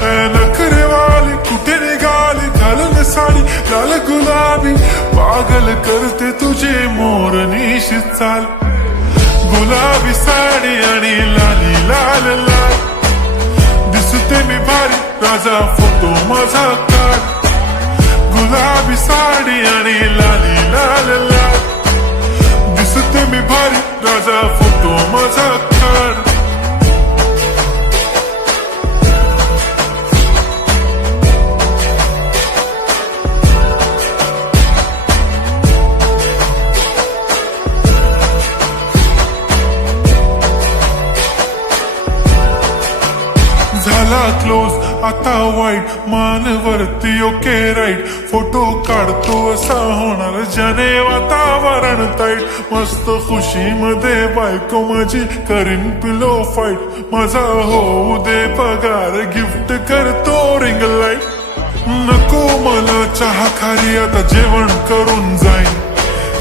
नखरेवाली कुठे निघाली घालून साडी लाल गुलाबी पागल करते तुझे मोरनीशी चाल गुलाबी साडी आणि लाली लाल लाल दिसते मी भारी राजा फोटो माझा काढ गुलाबी साडी आणि लाली लाल लाल दिसते मी भारी राजा फोटो माझा काढ झाला क्लोज आता वाईट मानवरती ओके राईट फोटो काढतो असा होणार ज्याने वातावरण ताईट मस्त खुशीमध्ये बायको माझी करीन पिलो फाईट माझा होऊ दे पगार गिफ्ट करतो रिंग लाईट नको मला चहा खारी आता जेवण करून जाईन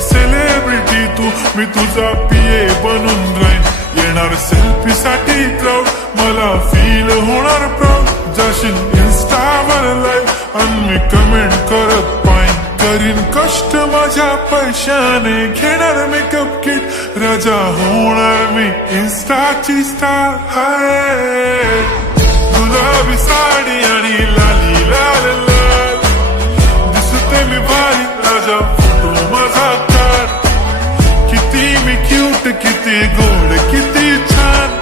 सेलिब्रिटी तू मी तुझा पिये बनून राहीन येणार सेल्फी साठी क्राऊड मला फील होणार प्राऊड जाशील इन्स्टावर लाईव्ह आणि मी कमेंट करत पाईन करीन कष्ट माझ्या पैशाने घेणार मेकअप किट राजा होणार मी इन्स्टाची स्टार हाय गुलाबी साडी आणि लाली लाल लाल दिसते मी भारी राजा फोटो माझा काढ किती मी क्यूट किती गोड किती छान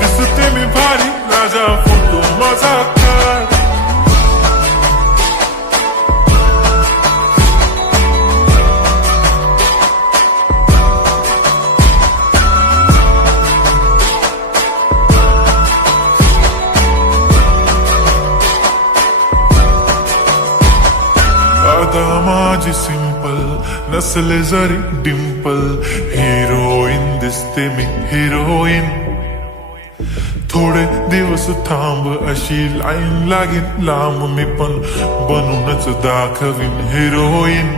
दिसते मी भारी राजा फोटो माझा काढ आता माझी सिंपल नसले जरी डिंपल हिरोईन दिसते मी हिरोईन थोडे दिवस थांब अशी लाईन लागेल लांब मी पण बनूनच दाखवीन हिरोईन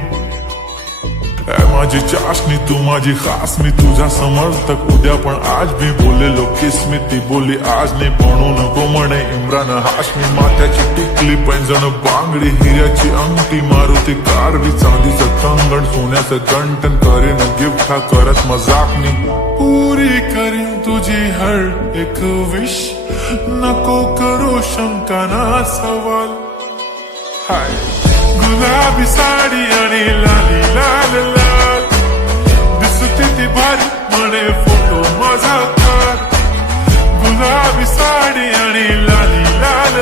माझी चाशनी तू माझी खास मी तुझा समर्थक उद्या पण आज भी बोलेलो किस्मी ती बोली आज नाही बनू नको म्हणे इम्रान हाशमी माथ्याची टिकली पैंजण बांगडी हिऱ्याची अंगठी मारुती कारवी चांदीचं कंगण सोन्याचं गंटन करीन गिफ्ट हा करत मजाकनी पुरी करीन तुझी हर एक विश नको करू शंका ना सवाल हाय गुलाबी साडी आणि लाली लाल लाल दिसते ती भारी म्हणे फोटो माझा काढ गुलाबी साडी आणि लाली लाल